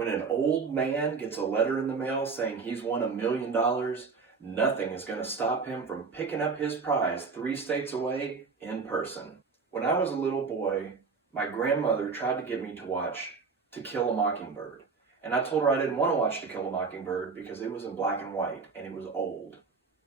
When an old man gets a letter in the mail saying he's won $1 million, nothing is going to stop him from picking up his prize 3 states away in person. When I was a little boy, my grandmother tried to get me to watch To Kill a Mockingbird. And I told her I didn't want to watch To Kill a Mockingbird because it was in black and white and it was old.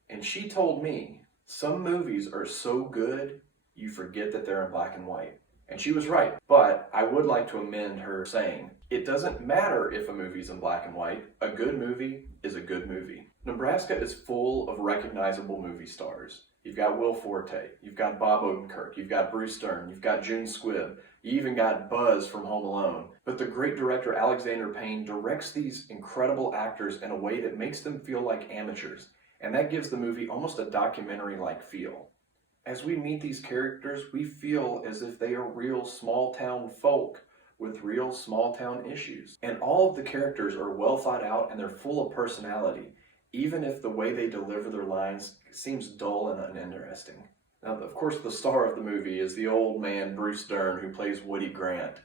And she told me, some movies are so good, you forget that they're in black and white. And she was right, but I would like to amend her saying, it doesn't matter if a movie's in black and white, a good movie is a good movie. Nebraska is full of recognizable movie stars. You've got Will Forte, you've got Bob Odenkirk, you've got Bruce Dern, you've got June Squibb, you even got Buzz from Home Alone. But the great director Alexander Payne directs these incredible actors in a way that makes them feel like amateurs, and that gives the movie almost a documentary-like feel. As we meet these characters, we feel as if they are real small-town folk with real small-town issues. And all of the characters are well thought out and they're full of personality, even if the way they deliver their lines seems dull and uninteresting. Now, of course, the star of the movie is the old man Bruce Dern, who plays Woody Grant.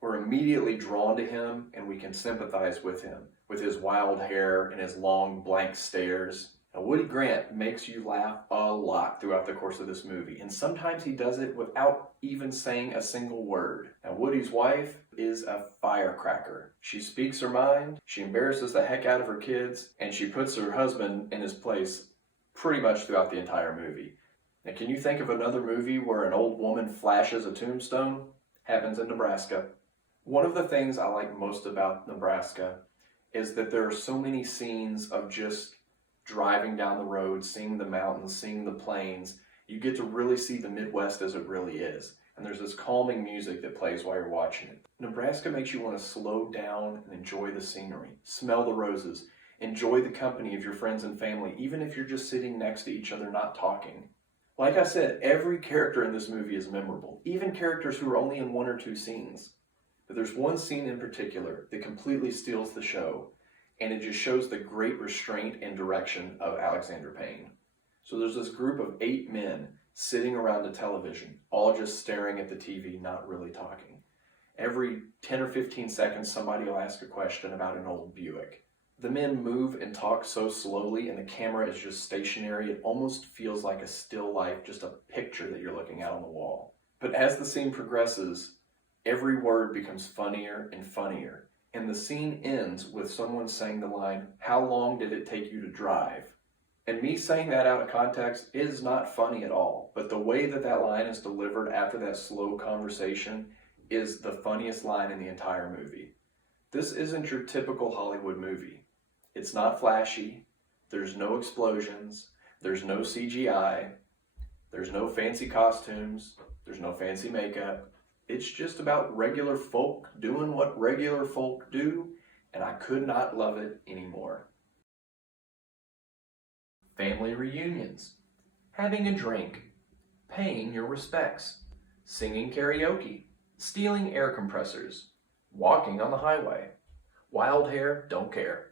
We're immediately drawn to him and we can sympathize with him, with his wild hair and his long blank stares. Now, Woody Grant makes you laugh a lot throughout the course of this movie, and sometimes he does it without even saying a single word. Now, Woody's wife is a firecracker. She speaks her mind, she embarrasses the heck out of her kids, and she puts her husband in his place pretty much throughout the entire movie. Now, can you think of another movie where an old woman flashes a tombstone? Happens in Nebraska. One of the things I like most about Nebraska is that there are so many scenes of just driving down the road, seeing the mountains, seeing the plains. You get to really see the Midwest as it really is. And there's this calming music that plays while you're watching it. Nebraska makes you want to slow down and enjoy the scenery, smell the roses, enjoy the company of your friends and family, even if you're just sitting next to each other not talking. Like I said, every character in this movie is memorable, even characters who are only in 1 or 2 scenes. But there's one scene in particular that completely steals the show, and it just shows the great restraint and direction of Alexander Payne. So there's this group of 8 men sitting around a television, all just staring at the TV, not really talking. Every 10 or 15 seconds, somebody will ask a question about an old Buick. The men move and talk so slowly, and the camera is just stationary. It almost feels like a still life, just a picture that you're looking at on the wall. But as the scene progresses, every word becomes funnier and funnier. And the scene ends with someone saying the line, "How long did it take you to drive?" And me saying that out of context is not funny at all. But the way that that line is delivered after that slow conversation is the funniest line in the entire movie. This isn't your typical Hollywood movie. It's not flashy. There's no explosions. There's no CGI. There's no fancy costumes. There's no fancy makeup. It's just about regular folk doing what regular folk do, and I could not love it anymore. Family reunions, having a drink, paying your respects, singing karaoke, stealing air compressors, walking on the highway. Wild hair, don't care.